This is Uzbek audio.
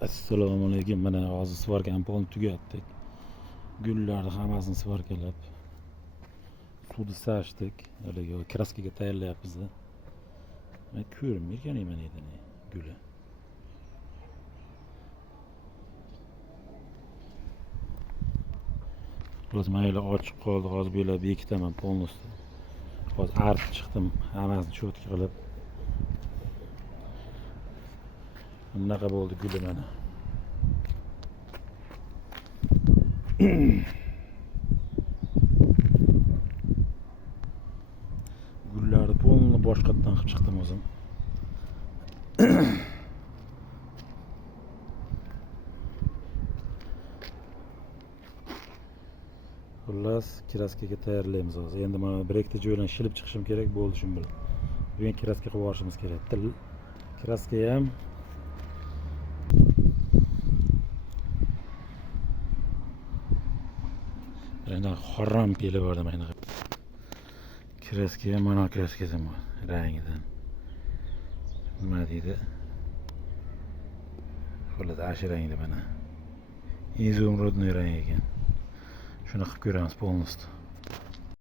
Assalomu alaykum. Mana hozir svarkani polni tugatdik. Gullarni hammasini svarkalab suvni sachdik. Haligi kraskaga tayyorlayapmiz. Men ko'rib yurganim mana edi guli. Hozir mayli ochiq qoldi. Hozir bu yerda bekitaman polnosti. Hozir artib chiqdim. Hammasini cho'tka qilib. Bunaqa bo'ldi guli mana. Gullarni polni boshqatdan qilib chiqdim o'zim. Xullas, kraskaga tayyorlaymiz hozir. Endi mana bir ikkita joylarni shilib chiqishim kerak bo'ldi shun bilan. Bugun kraska qilib olishimiz kerak. Til kraska ham endi harom kelib bordi mana. Kraska ham mana kraskadan rangidan. Nima deydi? Xullas, ashirangda mana. Izumrudniy rang ekan. Shuni qilib ko'ramiz polnosti.